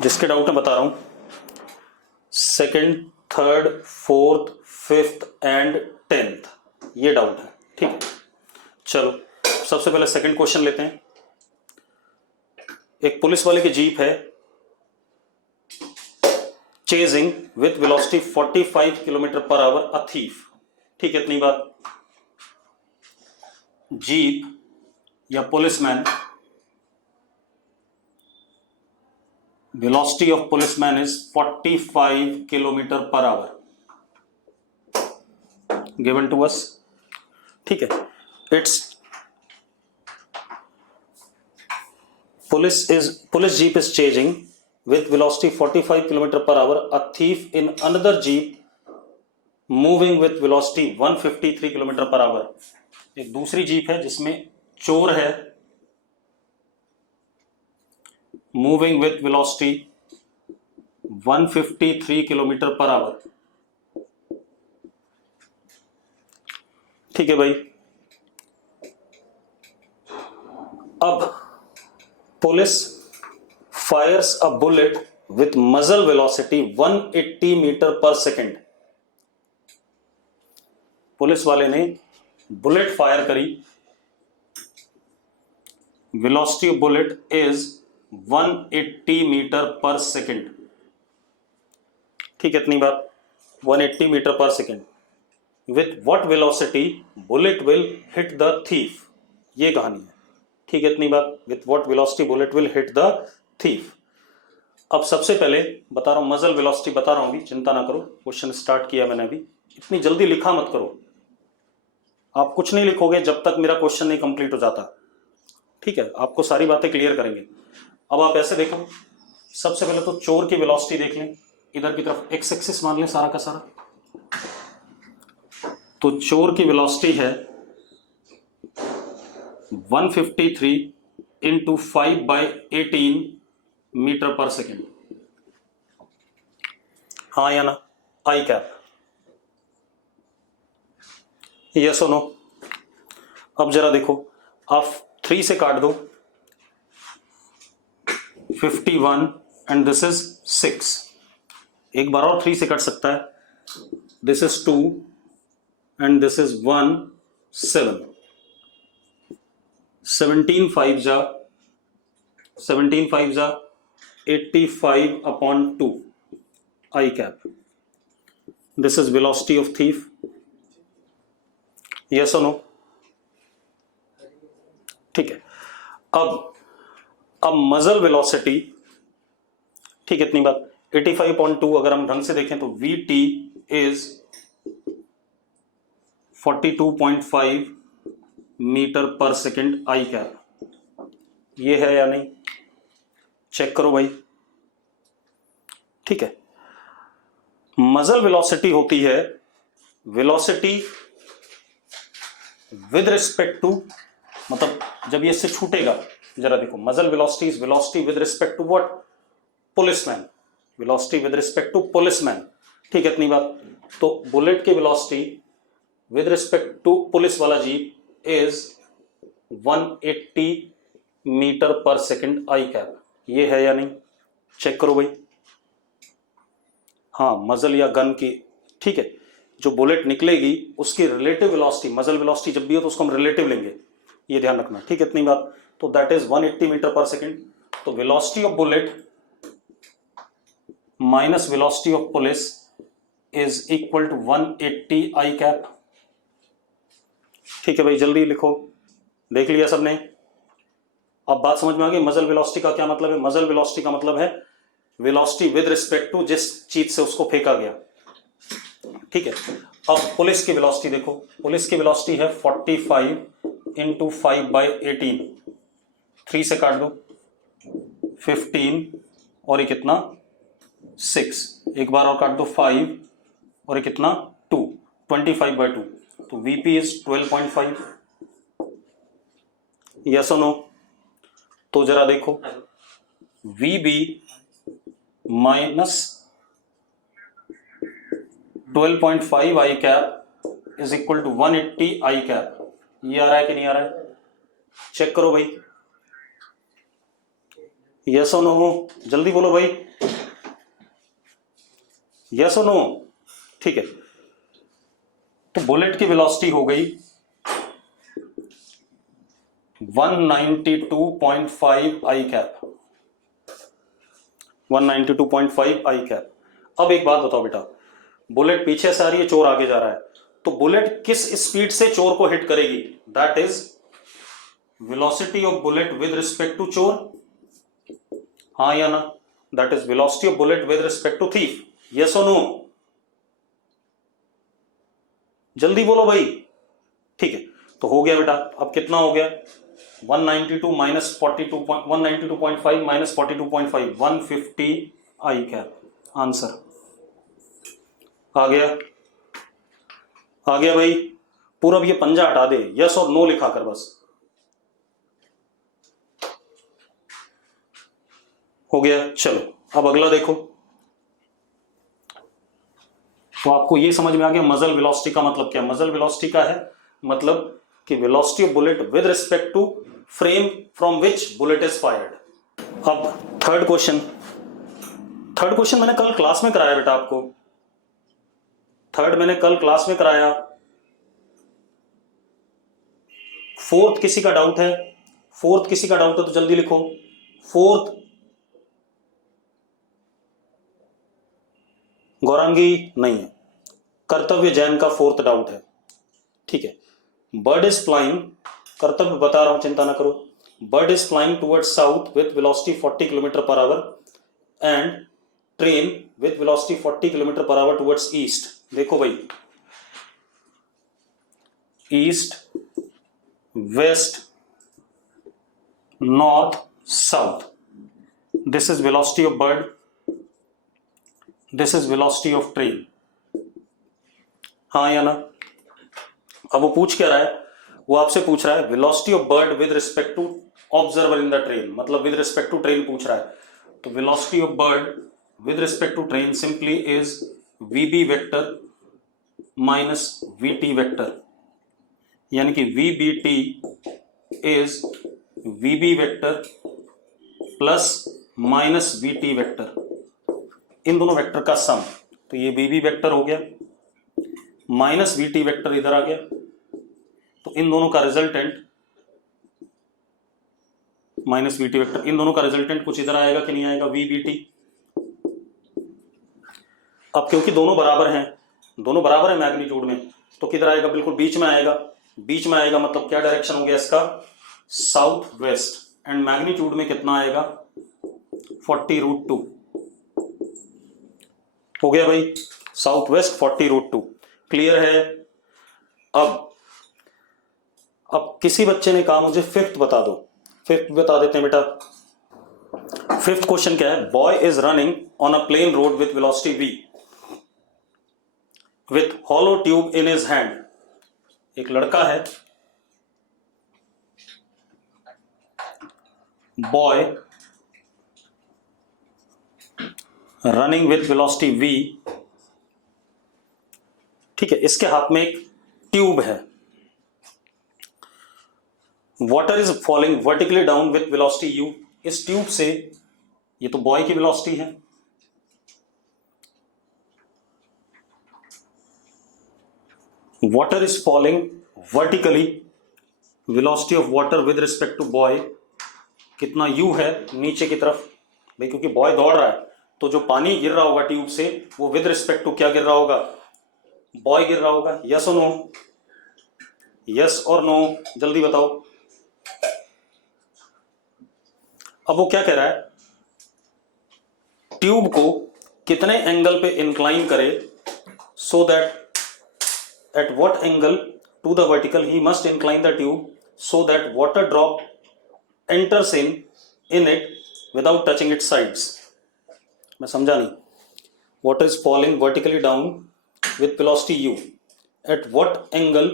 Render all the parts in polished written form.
जिसके डाउट मैं बता रहा हूं, second, third, fourth, fifth and 10th, ये डाउट है। ठीक है, चलो सबसे पहले सेकंड क्वेश्चन लेते हैं। एक पुलिस वाले की जीप है, chasing with velocity 45 kilometre per hour a thief. ठीक है, इतनी बात। जीप या policeman, velocity of policeman is 45 kilometre per hour given to us. ठीक है, it's police jeep is chasing with velocity 45 kilometer per hour a thief in another jeep moving with velocity 153 kilometre per hour. एक दूसरी jeep है जिसमें चोर है, moving with velocity 153 kilometre per hour. ठीक है भाई, अब police fires a bullet with muzzle velocity 180 metre per second. Police वाले ने बुलेट फायर करी, velocity of bullet is 180 metre per second. ठीक है, इतनी बात, 180 metre per second. With what velocity bullet will hit the thief, ये कहानी है। ठीक है, इतनी बात, with what velocity bullet will hit the thief. अब सबसे पहले बता रहा हूं, मजल वेलोसिटी बता रहा हूं अभी, चिंता ना करो, क्वेश्चन स्टार्ट किया मैंने अभी। इतनी जल्दी लिखा मत करो, आप कुछ नहीं लिखोगे जब तक मेरा क्वेश्चन नहीं कंप्लीट हो जाता। ठीक है, आपको सारी बातें क्लियर करेंगे। अब आप ऐसे देखो, सबसे पहले तो चोर की वेलोसिटी देख लें, इधर की तरफ एक्स एक्सिस मान लें सारा का सारा। तो चोर की वेलोसिटी है 153 इंटू 5/18 मीटर पर सेकेंड। हाँ या ना, आई कैप, यस और नो? अब जरा देखो, आप 3 से काट दो, 51 एंड दिस इज 6। एक बार और 3 से कट सकता है, this is 2 and this is 1, 7। 17 5 जा 85/2 I cap. This is velocity of thief, yes और नो? ठीक है, अब मजल वेलोसिटी, ठीक है, इतनी बात, 85/2 अगर हम ढंग से देखें तो VT is 42.5 metre per second I cap. ये है या नहीं, चेक करो भाई। ठीक है, मजल वेलोसिटी होती है वेलोसिटी विद रिस्पेक्ट टू, मतलब जब ये इससे छूटेगा, जरा देखो, muzzle velocity is velocity with respect to what? Policeman, velocity with respect to policeman. ठीक है, इतनी बात। तो बुलेट की velocity with respect to police वाला jeep is 180 metre per second I cap. ये है या नहीं, चेक करो भाई। हाँ, मजल या गन की, ठीक है, जो बुलेट निकलेगी उसकी रिलेटिव वेलोसिटी, मजल वेलोसिटी जब भी हो तो उसको हम रिलेटिव लेंगे, ये ध्यान रखना। ठीक है, इतनी बात। तो that is 180 metre per second. तो velocity of bullet minus velocity of police is equal to 180 I cap. ठीक है भाई, जल्दी लिखो, देख लिया सबने? अब बात समझ में आ गई, मजल वेलोसिटी का क्या मतलब है? मजल वेलोसिटी का मतलब है वेलोसिटी विद रिस्पेक्ट टू जिस चीज से उसको फेंका गया। ठीक है, अब पुलिस की वेलोसिटी देखो, पुलिस की वेलोसिटी है 45 इंटू 5/18। 3 से काट दो, 15 और ये कितना, 6। एक बार और काट दो, 5 और ये कितना, 2, 25/2। तो VP इज 12.5, यस और नो? तो जरा देखो, VB minus 12.5 I cap is equal to 180 I cap. ये आ रहा है कि नहीं आ रहा है, चेक करो भाई। यस और नो, जल्दी बोलो भाई, यस और नो। ठीक है, तो बुलेट की वेलोसिटी हो गई 192.5 आई कैप, 192.5 आई कैप। अब एक बात बताओ बेटा, बुलेट पीछे से आ रही है, चोर आगे जा रहा है, तो बुलेट किस स्पीड से चोर को हिट करेगी? That is velocity of bullet with respect to चोर, हाँ या ना? That is velocity of bullet with respect to thief, yes और नो? जल्दी बोलो भाई। ठीक है, तो हो गया बेटा, अब कितना हो गया? 192 माइनस 42, 192.5 माइनस 42.5, 150 आई कैप। आंसर आ गया, आ गया भाई। पूरा ये पंजा हटा दे, यस और नो लिखा कर बस। हो गया, चलो अब अगला देखो। तो आपको ये समझ में आ गया मजल वेलोसिटी का मतलब क्या? मजल वेलोसिटी का है मतलब कि velocity of bullet with respect to frame from which bullet is fired. अब थर्ड क्वेश्चन, थर्ड क्वेश्चन मैंने कल क्लास में कराया बेटा आपको, थर्ड मैंने कल क्लास में कराया। फोर्थ किसी का डाउट है? फोर्थ किसी का डाउट है तो जल्दी लिखो। फोर्थ गौरांगी नहीं है, कर्तव्य जैन का फोर्थ डाउट है। ठीक है, बर्ड इज फ्लाइंग, कर्तव्य बता रहा हूं चिंता ना करो। Bird is flying towards south with velocity 40 kilometre per hour and train with velocity 40 kilometre per hour towards east. देखो भाई, east, west, north, south, this is velocity of bird, this is velocity of train, हाँ या ना? अब वो पूछ क्या रहा है? वो आपसे पूछ रहा है velocity of bird with respect to observer in the train, मतलब विद रिस्पेक्ट टू ट्रेन पूछ रहा है। तो velocity of bird with respect to train simply is VB vector minus VT vector, यानी कि VBT is VB vector plus minus VT vector, इन दोनों vector का सम। तो ये वीबी वेक्टर हो गया माइनस वीटी वेक्टर इधर आ गया, तो इन दोनों का रिजल्टेंट माइनस वीटी वेक्टर, इन दोनों का रिजल्टेंट कुछ इधर आएगा कि नहीं आएगा? वीबीटी। अब क्योंकि दोनों बराबर हैं, दोनों बराबर है मैग्नीट्यूड में, तो किधर आएगा? बिल्कुल बीच में आएगा। बीच में आएगा मतलब क्या डायरेक्शन हो गया इसका? South west. एंड मैग्नीट्यूड में कितना आएगा? 40√2 हो गया भाई, साउथ वेस्ट 40√2। क्लियर है? अब किसी बच्चे ने कहा मुझे फिफ्थ बता दो, फिफ्थ बता देते हैं बेटा। फिफ्थ क्वेश्चन क्या है? Boy is running on a plain road with velocity v with hollow tube in his hand. एक लड़का है, boy running with velocity v, ठीक है, इसके हाथ में एक ट्यूब है। Water is falling vertically down with velocity u। इस ट्यूब से, ये तो बॉय की वेलोसिटी है, water is falling vertically, velocity of water with respect to boy कितना u है नीचे की तरफ भाई, क्योंकि बॉय दौड़ रहा है तो जो पानी गिर रहा होगा ट्यूब से वो विद रिस्पेक्ट टू क्या गिर रहा होगा? बॉय गिर रहा होगा। यस और नो? यस और नो, जल्दी बताओ। अब वो क्या कह रहा है? ट्यूब को कितने एंगल पे इंक्लाइन करे so that at what angle to the vertical he must incline the tube so that water drop enters in it without touching it sides. मैं समझा नहीं। Water is falling vertically down with velocity u at what angle?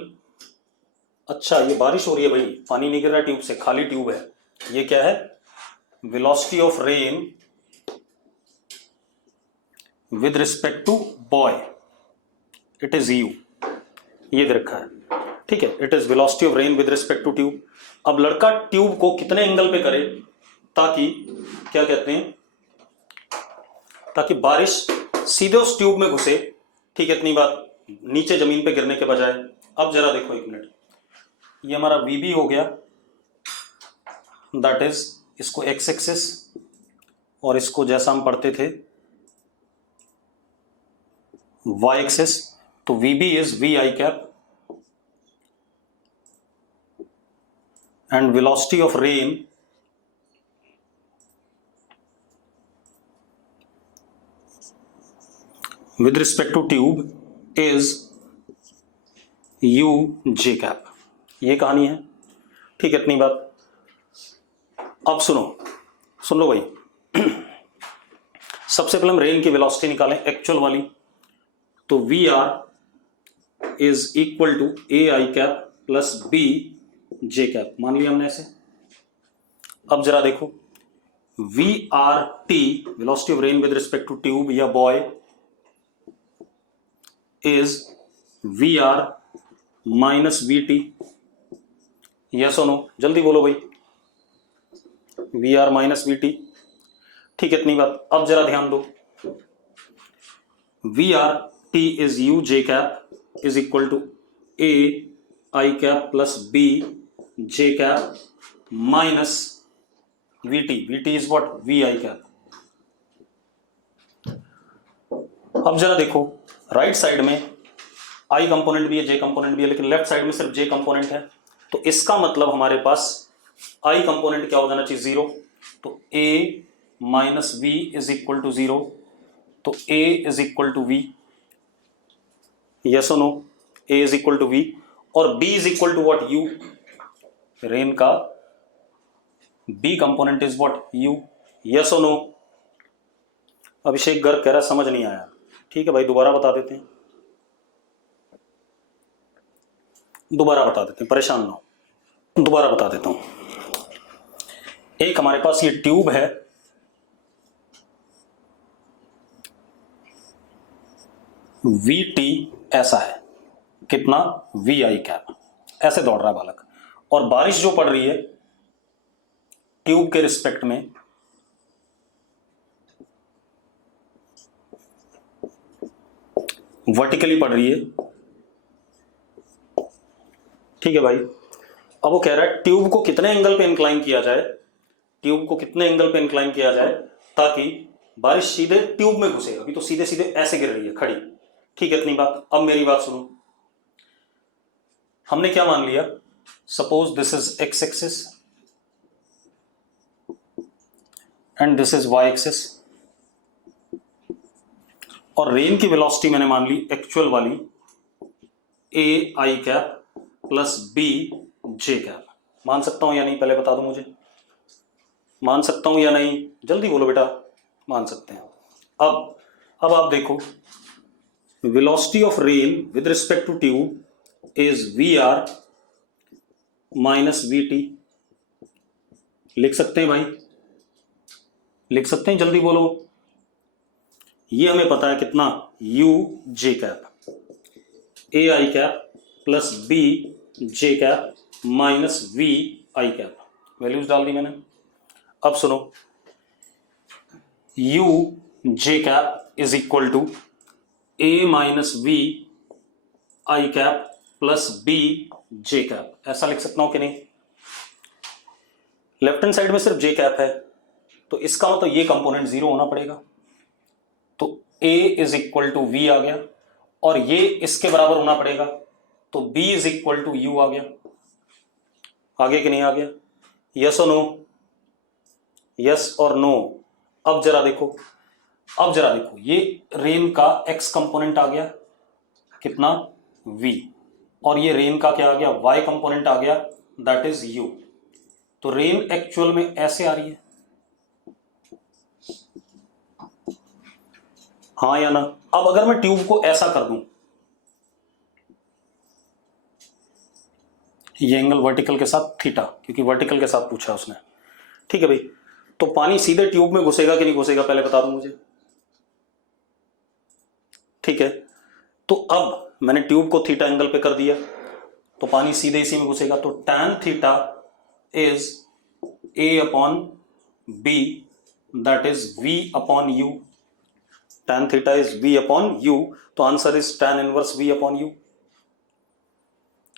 अच्छा, ये बारिश हो रही है भाई, पानी नहीं गिर रहा ट्यूब से, खाली ट्यूब है। ये क्या है? Velocity of rain with respect to boy, it is u, ये दे रखा है, ठीक है। It is velocity of rain with respect to tube. अब लड़का ट्यूब को कितने एंगल पे करे ताकि क्या कहते हैं, ताकि बारिश सीधे उस ट्यूब में घुसे। ठीक है, इतनी बात, नीचे जमीन पे गिरने के बजाय। अब जरा देखो एक मिनट, ये हमारा VB हो गया, दैट इज इसको एक्स एक्सिस और इसको जैसा हम पढ़ते थे वाई एक्सिस। तो VB is VI cap and velocity of rain with respect to tube is UJ cap। ये कहानी है। ठीक है, इतनी बात। अब सुन लो भाई। सबसे पहले हम रेन की वेलोसिटी निकालें एक्चुअल वाली। तो VR is equal to AI cap plus BJ cap, मान लिया हमने ऐसे। अब जरा देखो, VRT velocity of rain with respect to tube या boy is VR minus VT। Yes और नो, जल्दी बोलो भाई। VR minus VT। ठीक है, इतनी बात। अब जरा ध्यान दो, VRT is UJ cap is equal to AI cap plus BJ cap minus VT। VT is what? VI cap. अब जरा देखो, राइट साइड में I कंपोनेंट भी है, J कंपोनेंट भी है, लेकिन लेफ्ट साइड में सिर्फ J कंपोनेंट है। तो इसका मतलब हमारे पास I कंपोनेंट क्या हो जाना चाहिए? 0। तो A minus V is equal to 0। तो A is equal to V। Yes और no? A is equal to V और B is equal to what? U। Rain का B component is what? U। Yes और no? Abhishek Garg कह रहा समझ नहीं आया। ठीक है भाई, दोबारा बता देते हैं, परेशान ना हो, दोबारा बता देता हूं। एक हमारे पास ये ट्यूब है, VT ऐसा है, कितना? VI कैप, ऐसे दौड़ रहा है बालक, और बारिश जो पड़ रही है ट्यूब के रिस्पेक्ट में वर्टिकली पड़ रही है। ठीक है भाई। अब वो कह रहा है ट्यूब को कितने एंगल पे इंक्लाइन किया जाए, ट्यूब को कितने एंगल पे इंक्लाइन किया जाए ताकि बारिश सीधे ट्यूब में घुसे। अभी तो सीधे सीधे ऐसे गिर रही है खड़ी। ठीक है, इतनी बात। अब मेरी बात सुनो, हमने क्या मान लिया? Suppose this is X axis and this is Y axis, और रेन की वेलोसिटी मैंने मान ली एक्चुअल वाली AI cap plus BJ cap. मान सकता हूं या नहीं, पहले बता दो मुझे, मान सकता हूं या नहीं? जल्दी बोलो बेटा। मान सकते हैं। अब आप देखो, velocity of rain with respect to tube is VR minus VT। लिख सकते हैं भाई, लिख सकते हैं, जल्दी बोलो। ये हमें पता है कितना? UJ cap, AI cap plus BJ cap minus VI cap. Values डाल दी मैंने। अब सुनो, UJ cap is equal to A minus VI cap plus BJ cap. ऐसा लिख सकता हूं कि नहीं? लेफ्ट हैंड साइड में सिर्फ J कैप है, तो इसका मतलब ये कंपोनेंट 0 होना पड़ेगा। तो A is equal to V आ गया, और ये इसके बराबर होना पड़ेगा, तो B is equal to U आ गया। आगे कि नहीं आ गया? यस और नो? यस और नो? अब जरा देखो, ये रेन का X कंपोनेंट आ गया, कितना? V, और ये रेन का क्या आ गया? Y कंपोनेंट आ गया, दैट इज U। तो रेन एक्चुअल में ऐसे आ रही है, हाँ या ना? अब अगर मैं ट्यूब को ऐसा कर दूं, ये एंगल वर्टिकल के साथ थीटा, क्योंकि वर्टिकल के साथ पूछा उसने। ठीक है भाई, तो पानी सीधे ट्यूब में घुसेगा कि नहीं घुसेगा, पहले बता दो मुझे। ठीक है, तो अब मैंने ट्यूब को थीटा एंगल पे कर दिया, तो पानी सीधे इसी में घुसेगा। तो tan theta is A upon b, that is v upon u. tan theta is v upon u, तो answer is tan inverse v upon u.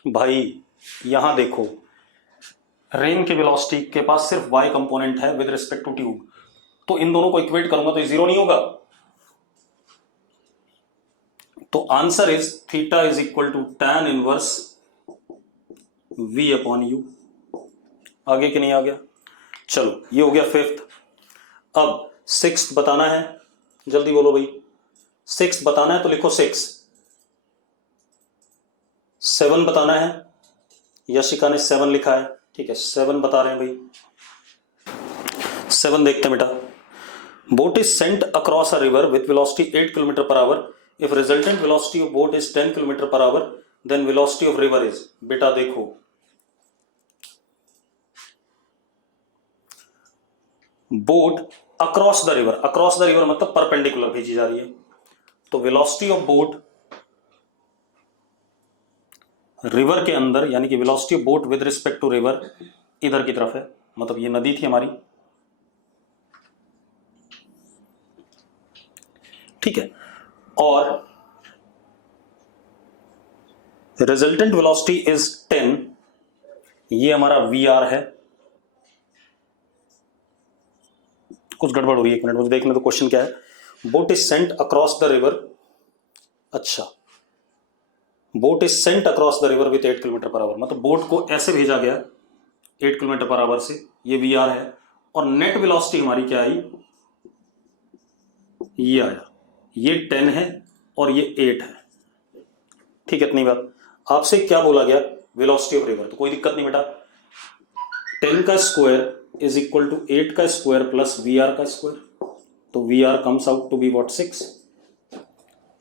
भाई यहां देखो, रेन के वेलोसिटी के पास सिर्फ y कंपोनेंट है विद रिस्पेक्ट टू ट्यूब, तो इन दोनों को इक्वेट करूंगा तो ये जीरो नहीं होगा. तो answer is theta is equal to tan inverse v upon u. आगे कि नहीं आ गया? चलो ये हो गया फिफ्थ. अब सिक्स्थ बताना है, जल्दी बोलो भाई. सिक्स्थ बताना है तो लिखो 6. 7 बताना है, यशिका ने 7 लिखा है, ठीक है 7 बता रहे हैं भाई. 7 देखते हैं बेटा. Boat is sent across a river with velocity 8 kilometre per hour. If resultant velocity of boat is 10 kilometre per hour, then velocity of river is. बेटा देखो, boat across the river, across the river मतलब perpendicular भेजी जा रही है, तो velocity of boat river के अंदर, यानी कि velocity of boat with respect to river इधर की तरफ है, मतलब ये नदी थी हमारी, ठीक है. और रिजल्टेंट वेलोसिटी इज 10, ये हमारा वी आर है. कुछ गड़बड़ हो रही है, एक मिनट मुझे देखने तो क्वेश्चन क्या है. Boat is sent across the river, अच्छा boat is sent across the river with 8 kilometre per hour, मतलब बोट को ऐसे भेजा गया 8 किलोमीटर पर आवर से, ये वी आर है. और नेट वेलोसिटी हमारी क्या आई, ये आया, ये 10 है और ये 8 है, ठीक है. इतनी बात. आपसे क्या बोला गया, वेलोसिटी ऑफ रिवर, तो कोई दिक्कत नहीं बेटा. 10 का स्क्वायर इज इक्वल टू 8 का स्क्वायर प्लस वी आर का स्क्वायर, तो V R comes out to be what 6.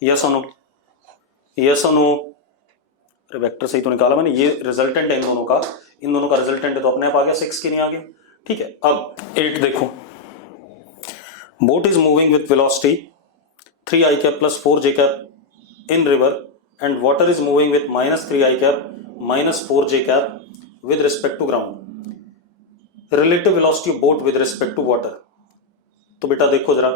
Yes और नो, यस और नो. अरे वेक्टर से ही तो निकाला मैंने, ये रिजल्टेंट है इन दोनों का, इन दोनों का रिजल्टेंट है तो अपने आप आ गया, 6 की नहीं आ गया, ठीक है. अब 8 देखो. Boat is moving with velocity 3 i cap plus 4 j cap in river and water is moving with -3 i cap minus 4 j cap with respect to ground. Relative velocity of boat with respect to water. तो बेटा देखो जरा,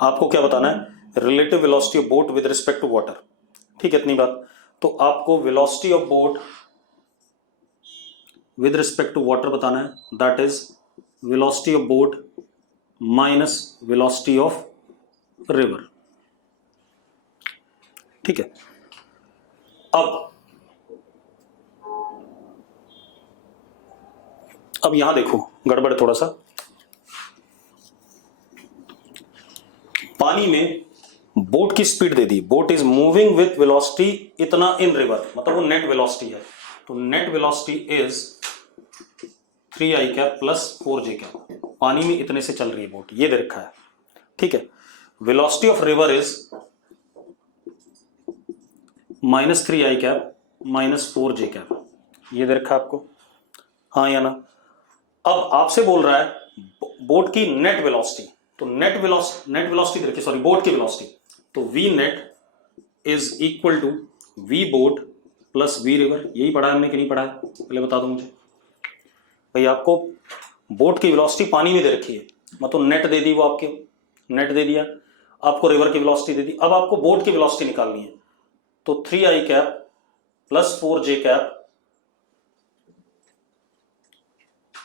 आपको क्या बताना है, relative velocity of boat with respect to water, ठीक है. इतनी बात. तो आपको velocity of boat with respect to water बताना है, that is velocity of boat minus velocity of river, ठीक है. अब यहां देखो गड़बड़ थोड़ा सा. पानी में बोट की speed they the, boat is moving with velocity इतना इन रिवर, मतलब वो नेट वेलोसिटी है, तो net velocity is 3 i cap plus 4 j cap. पानी में इतने से चल रही है बोट, ये दे रखा है, ठीक है. Velocity of river is -3 i cap minus 4 j cap, ये दे रखा है आपको, हाँ या ना. अब आपसे बोल रहा है बोट की नेट वेलोसिटी, तो नेट वेलोसिटी देखिए, सॉरी बोट की वेलोसिटी, तो V net is equal to V boat plus V river. यही पढ़ा है हमने कि नहीं पढ़ा है, पहले बता दो मुझे भाई. आपको बोट की वेलोसिटी पानी में दे रखी है, मतलब नेट दे दी, वो आपके नेट दे दिया, आपको रिवर की वेलोसिटी दे दी. अब आपको बोट की वेलोसिटी निकालनी है, तो 3 i cap plus 4 j cap,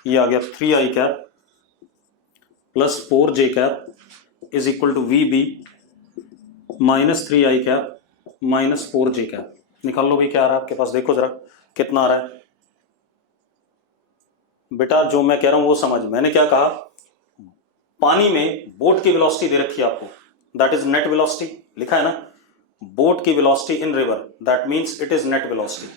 ये आ गया 3 i cap plus 4 j cap is equal to V B minus 3 i cap minus 4 j cap. निकाल लो भाई क्या आ रहा है आपके पास, देखो जरा कितना आ रहा है. बेटा जो मैं कह रहा हूं वो समझ. मैंने क्या कहा, पानी में बोट की वेलोसिटी दे रखी है आपको, दैट इज नेट वेलोसिटी, लिखा है ना, बोट की velocity in river, that means it is net velocity,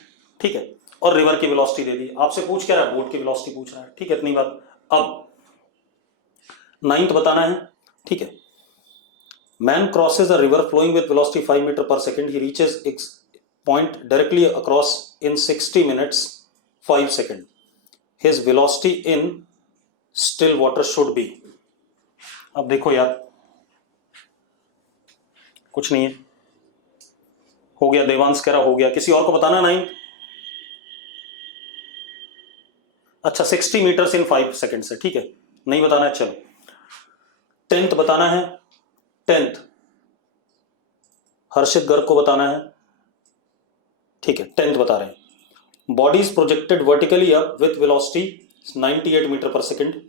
ठीक है. और रिवर की वेलोसिटी दे दी. आपसे पूछ क्या रहा है, बोट की वेलोसिटी पूछ रहा है, ठीक है. इतनी बात. अब 9th बताना है, ठीक है. Man crosses a river flowing with velocity 5 metre per second, he reaches X point directly across in 60 minutes 5 second. His velocity in still water should be. अब देखो यार, कुछ नहीं है, हो गया. देवांश कह रहा हो गया, किसी और को बताना 9th. अच्छा 60 मीटर्स इन 5 सेकेंड्स है, ठीक है, नहीं बताना है, चलो 10th बताना है, 10th हर्षित गर्ग को बताना है, ठीक है 10th बता रहे हैं। Body is projected vertically up with velocity 98 metre per second,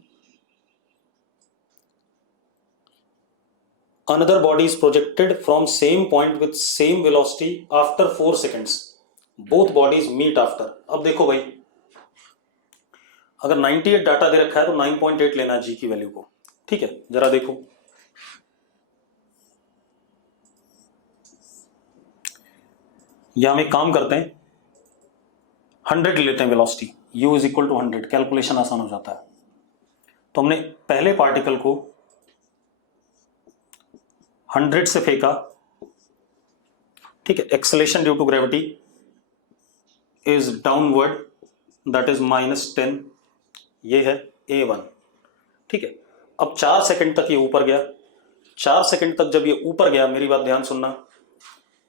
another body is projected from same point with same velocity after 4 seconds, both bodies meet after। अब देखो भाई, अगर 98 डाटा दे रखा है तो 9.8 लेना है जी की वैल्यू को, ठीक है, जरा देखो या हम एक काम करते हैं 100 लेते हैं velocity, u is equal to 100, calculation आसान हो जाता है। तो हमने पहले पार्टिकल को 100 से फेंका, ठीक है, acceleration due to gravity is downward, that is -10, ये है a1, ठीक है। अब 4 सेकंड तक ये ऊपर गया, 4 सेकंड तक जब ये ऊपर गया, मेरी बात ध्यान सुनना,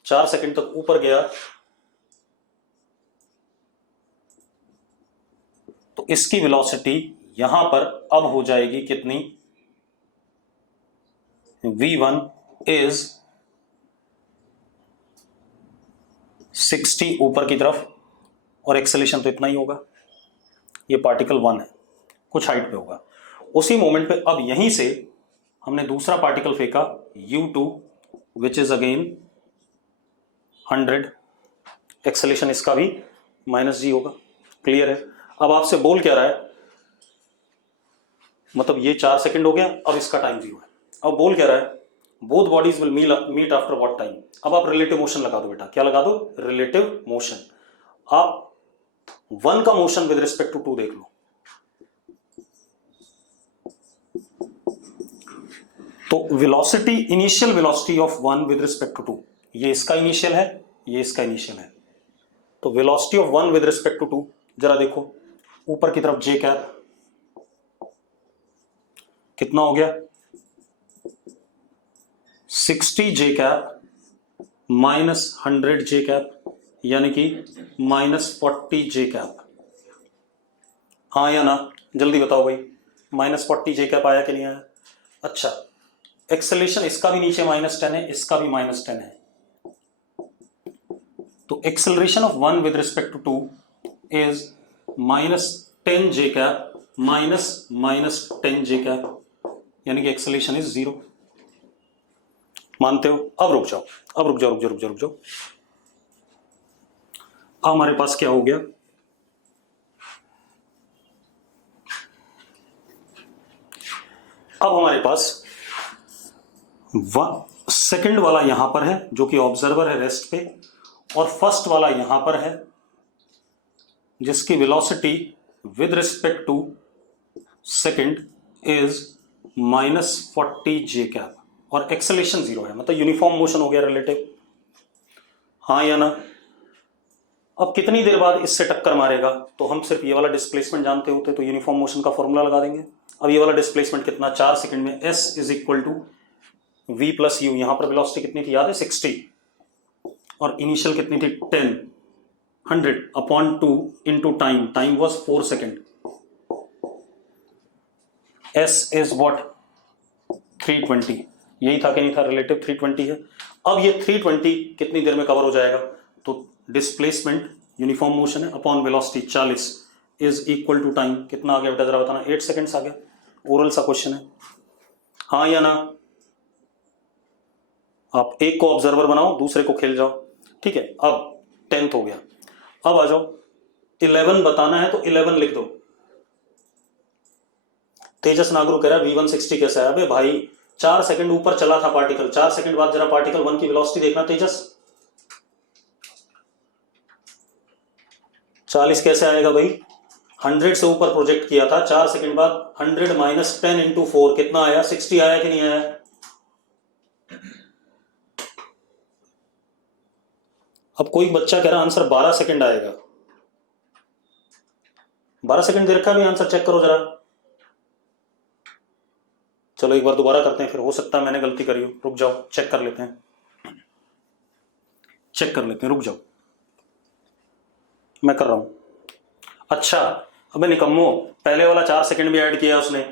4 सेकंड तक ऊपर गया तो इसकी वेलोसिटी यहां पर अब हो जाएगी कितनी, v1 इज 60 ऊपर की तरफ, और एक्सेलेरेशन तो इतना ही होगा, ये पार्टिकल 1 है, कुछ हाइट पे होगा। उसी मोमेंट पे अब यहीं से हमने दूसरा पार्टिकल फेंका u2 which is again 100, acceleration इसका भी -g होगा, क्लियर है। अब आपसे बोल क्या रहा है, मतलब ये 4 सेकंड हो गया, अब इसका टाइम 0 है। अब बोल क्या रहा है, both bodies will meet after what time. अब आप रिलेटिव मोशन लगा दो बेटा, क्या लगा दो, रिलेटिव मोशन। आप 1 का मोशन विद रिस्पेक्ट टू 2 देख लो, तो velocity, initial velocity of 1 with respect to 2, ये इसका इनिशियल है, ये इसका इनिशियल है, तो velocity of 1 with respect to 2, जरा देखो ऊपर की तरफ जे कैप कितना हो गया, 60 जे कैप माइनस 100 जे कैप, यानी कि -40 जे कैप, हाँ या ना, जल्दी बताओ भाई, -40 जे कैप आया कि नहीं आया। अच्छा, एक्सेलेरेशन इसका भी नीचे -10 है, इसका भी -10 है, तो acceleration of 1 with respect to 2 is -10 J cap -10 J cap, यानी कि एक्सेलरेशन इज 0। मानते हो? अब रुक जाओ, अब रुक जाओ, रुक जाओ, रुक जाओ, रुक जाओ। अब हमारे पास क्या हो गया, अब हमारे पास सेकंड वाला यहां पर है जो कि ऑब्जर्वर है रेस्ट पे, और फर्स्ट वाला यहां पर है जिसकी velocity with respect to second is -40 J cap, और एक्सेलेरेशन 0 है, मतलब यूनिफॉर्म मोशन हो गया रिलेटिव, हाँ या ना। अब कितनी देर बाद इससे टक्कर मारेगा, तो हम सिर्फ ये वाला डिस्प्लेसमेंट जानते होते तो यूनिफॉर्म मोशन का फॉर्मूला लगा देंगे। अब ये वाला डिस्प्लेसमेंट कितना, 4 सेकंड में s is equal to v plus U, यहां पर वेलोसिटी कितनी थी याद है, 60, और इनिशियल कितनी थी 10, 100 upon 2 into time, time was 4 second, s is what 320, यही था कि नहीं था, रिलेटिव 320 है। अब ये 320 कितनी देर में कवर हो जाएगा, तो डिस्प्लेसमेंट यूनिफॉर्म मोशन है upon velocity 40 is equal to time, कितना आ गया बेटा जरा बताना, 8 सेकेंड्स आ गया। ओरल सा क्वेश्चन है, हाँ या ना। आप एक को ऑब्जर्वर बनाओ, दूसरे को खेल जाओ, ठीक है। अब 10th हो गया, अब आ जाओ 11 बताना है तो 11 लिख दो। तेजस नागरू कह रहा है v1 60 कैसा है, अबे भाई 4 सेकंड ऊपर चला था पार्टिकल, 4 सेकंड बाद जरा पार्टिकल 1 की वेलोसिटी देखना तेजस, 40 कैसे आएगा भाई, 100 से ऊपर प्रोजेक्ट किया था, 4 सेकंड बाद 100 माइनस 10 इंटू 4 कितना आया, 60 आया कि नहीं आया। अब कोई बच्चा कह रहा आंसर 12 सेकंड आएगा, 12 सेकंड दे रखा है, आंसर चेक करो जरा। चलो एक बार दोबारा करते हैं, फिर हो सकता है मैंने गलती करी हो, रुक जाओ चेक कर लेते हैं, चेक कर लेते हैं, रुक जाओ मैं कर रहा हूं। अच्छा अबे निकम्मो, पहले वाला 4 सेकंड भी ऐड किया उसने,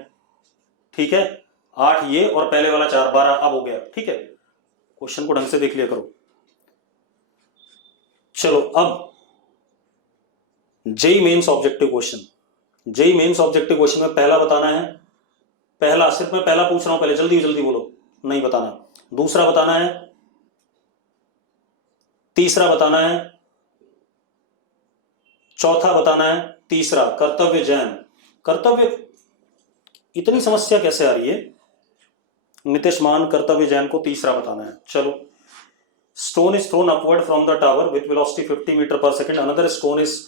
ठीक है, 8 ये और पहले वाला 4, 12 अब हो गया, ठीक है। क्वेश्चन को ढंग से देख लिया करो। चलो अब JEE Mains objective question, JEE Mains objective question में पहला बताना है, पहला सिर्फ मैं पहला पूछ रहा हूं, पहले जल्दी जल्दी बोलो, नहीं बताना। दूसरा बताना है, तीसरा बताना है, चौथा बताना है, तीसरा कर्तव्य जैन। कर्तव्य, इतनी समस्या कैसे आ रही है? नितिश मान कर्तव्य जैन को तीसरा बताना है। चलो, stone is thrown upward from the tower with velocity 50 metre per second, another stone is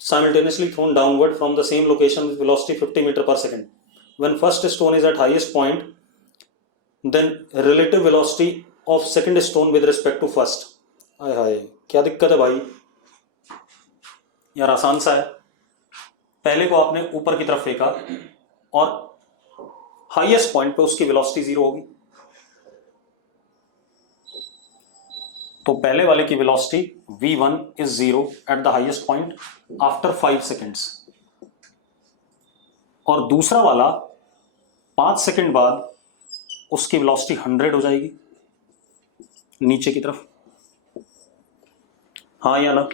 simultaneously thrown downward from the same location with velocity 50 meter per second. When first stone is at highest point, then relative velocity of second stone with respect to first. हाय हाय, क्या दिक्कत है भाई? यार आसान सा है, पहले को आपने ऊपर की तरफ फेंका और हाईएस्ट पॉइंट पे उसकी वेलोसिटी 0 होगी, तो पहले वाले की velocity v1 is 0 at the highest point after 5 seconds, और दूसरा वाला 5 सेकेंड बाद उसकी वेलोसिटी 100 हो जाएगी नीचे की तरफ। हाँ या ना?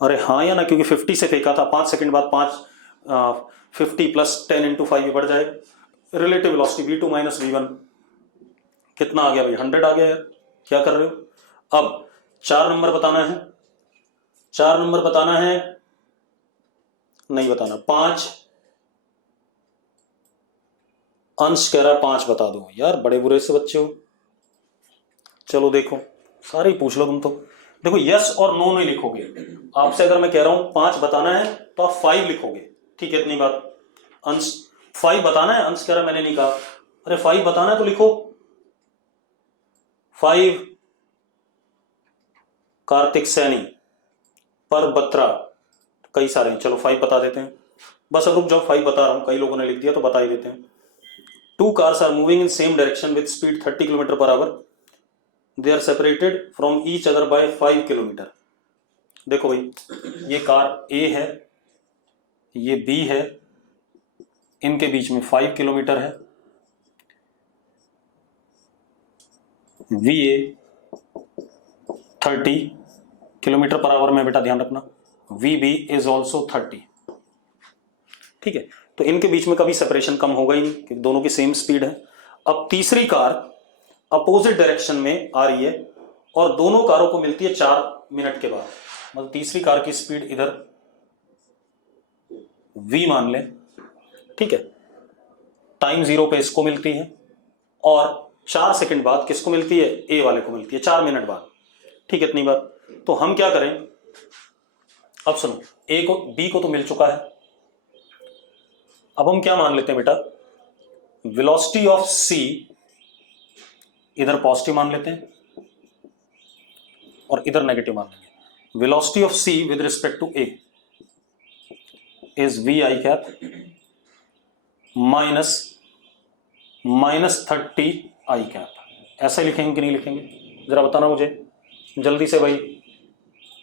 अरे हाँ या ना, क्योंकि 50 से फेंका था, 5 सेकेंड बाद 50 प्लस 10 इंटू 5 बढ़ जाएगा। Relative velocity v2 minus v1 कितना आ गया भाई? 100 आ गया यार, क्या कर रहे हो? अब 4 नंबर बताना है, 4 नंबर बताना है, नहीं बताना, 5, अंश कह रहा है 5 बता दो। यार बड़े बुरे से बच्चे हो। चलो देखो, सारे ही पूछ लो तुम तो। देखो यस और नो नहीं लिखोगे, आपसे अगर मैं कह रहा हूं 5 बताना है तो आप 5 लिखोगे, ठीक है, इतनी बात। अंश 5 बताना है, अंश कह रहा मैंने नहीं कहा, अरे 5 बताना है तो लिखो 5 कार्तिक सैनी पर बत्रा, कई सारे हैं, चलो 5 बता देते हैं। बस अब रुक जाओ, 5 बता रहा हूं, कई लोगों ने लिख दिया तो बता ही देते हैं। 2 cars are moving in same direction with speed 30 kilometre per our, they are separated from each other by 5 kilometre. देखो भाई, ये कार A है, ये B है, इनके बीच में 5 किलोमीटर है, VA 30 किलोमीटर पर आवर में, बेटा ध्यान रखना, VB इज ऑल्सो 30, ठीक है। तो इनके बीच में कभी सेपरेशन कम होगा ही नहीं क्योंकि दोनों की सेम स्पीड है। अब तीसरी कार अपोजिट डायरेक्शन में आ रही है और दोनों कारों को मिलती है 4 मिनट के बाद, मतलब तीसरी कार की स्पीड इधर V मान ले, ठीक है, टाइम 0 पे इसको मिलती है और 4 सेकंड बाद किसको मिलती है? A वाले को मिलती है, 4 मिनट बाद, ठीक है, इतनी बात। तो हम क्या करें, अब सुनो, A को B को तो मिल चुका है, अब हम क्या मान लेते हैं बेटा, वेलोसिटी ऑफ C इधर पॉजिटिव मान लेते हैं और इधर नेगेटिव मान लेंगे। Velocity of C with respect to A is V I cap minus 30 I cap. ऐसे लिखेंगे कि नहीं लिखेंगे? जरा बताना मुझे जल्दी से भाई,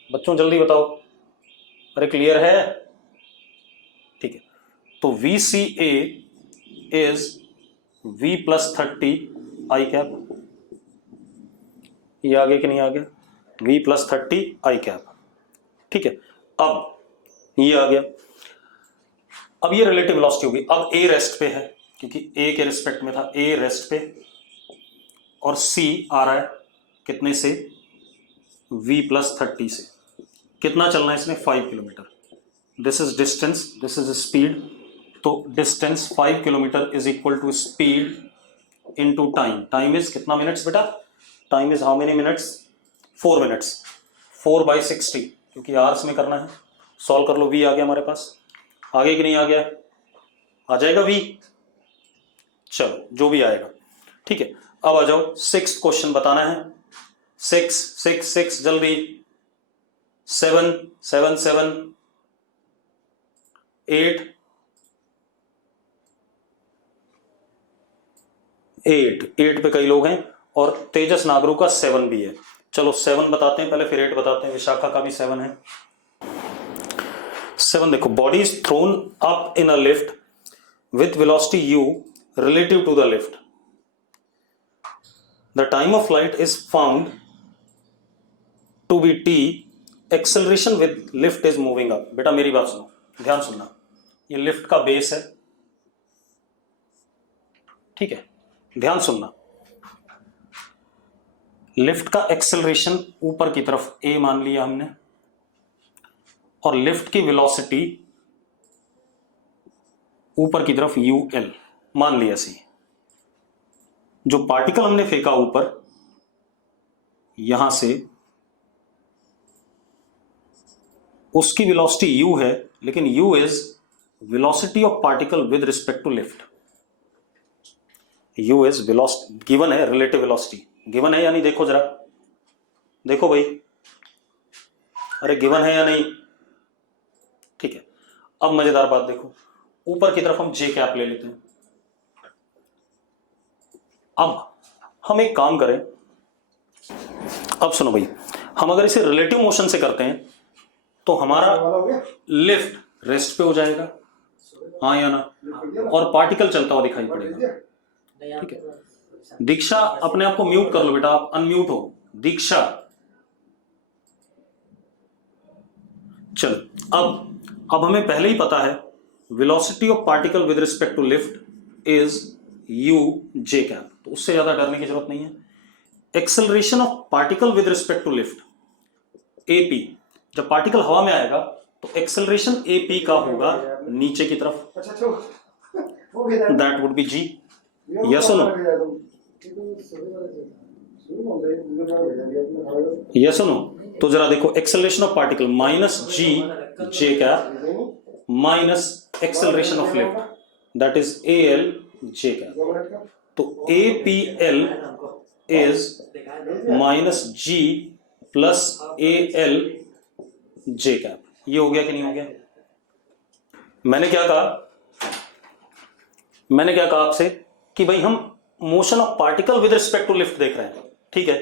बच्चों जल्दी बताओ। अरे क्लियर है? ठीक है, तो VCA is V plus 30 I cap. ये आगे कि नहीं आ गया? V प्लस 30 I कैप, ठीक है। अब ये आ गया, अब ये रिलेटिव वेलोसिटी होगी। अब A रेस्ट पे है क्योंकि A के रिस्पेक्ट में था, A रेस्ट पे, और C आ रहा है कितने से? V प्लस 30 से। कितना चलना है इसने? 5 kilometre. This is distance, this is speed, तो distance 5 kilometre is equal to speed into time. Time is कितना मिनट्स बेटा? Time is how many minutes? 4 minutes. 4/60 क्योंकि आवर्स में करना है। सॉल्व कर लो, V आ गया हमारे पास। आगे कि नहीं आ गया? आ जाएगा V, चलो जो भी आएगा, ठीक है। अब आ जाओ, 6th क्वेश्चन बताना है। 6 जल्दी। 7 7 7 8 8 पे कई लोग हैं और तेजस नागरू का 7 भी है। चलो 7 बताते हैं पहले, फिर 8 बताते हैं। विशाखा का भी 7 है। 7 देखो, body is thrown up in a lift with velocity u relative to the lift, the time of flight is found to be t, acceleration with lift is moving up. बेटा मेरी बात सुनो, ध्यान सुनना, ये लिफ्ट का बेस है, ठीक है, ध्यान सुनना, लिफ्ट का एक्सेलरेशन ऊपर की तरफ a मान लिया हमने, और लिफ्ट की वेलोसिटी ऊपर की तरफ ul मान लिया सी। जो पार्टिकल हमने फेंका ऊपर यहां से, उसकी वेलोसिटी u है, लेकिन u is velocity of particle with respect to lift. u is velocity, given है, रिलेटिव वेलोसिटी गिवन है या नहीं, देखो जरा, देखो भाई, अरे गिवन है या नहीं, ठीक है। अब मजेदार बात देखो, ऊपर की तरफ हम जे कैप ले लेते हैं। अब हम एक काम करें, अब सुनो भाई, हम अगर इसे रिलेटिव मोशन से करते हैं तो हमारा लिफ्ट रेस्ट पे हो जाएगा, हाँ या ना, और पार्टिकल चलता हुआ दिखाई पड़ेगा, ठीक है। दीक्षा अपने आप को म्यूट कर लो बेटा, आप अनम्यूट हो, दीक्षा। चलो अब हमें पहले ही पता है velocity of particle with respect to lift is u j cap, तो उससे ज्यादा डरने की जरूरत नहीं है। Acceleration of particle with respect to lift ap, जब पार्टिकल हवा में आएगा तो एक्सेलरेशन ap का होगा नीचे की तरफ, that would be g, yes और नो, यस और नो। तो जरा देखो, acceleration of particle minus g j cap minus acceleration of lift, that is al j cap, तो apl is minus g plus al j cap. ये हो गया कि नहीं हो गया? मैंने क्या कहा आपसे कि भाई हम motion of particle with respect to lift देख रहे हैं, ठीक है,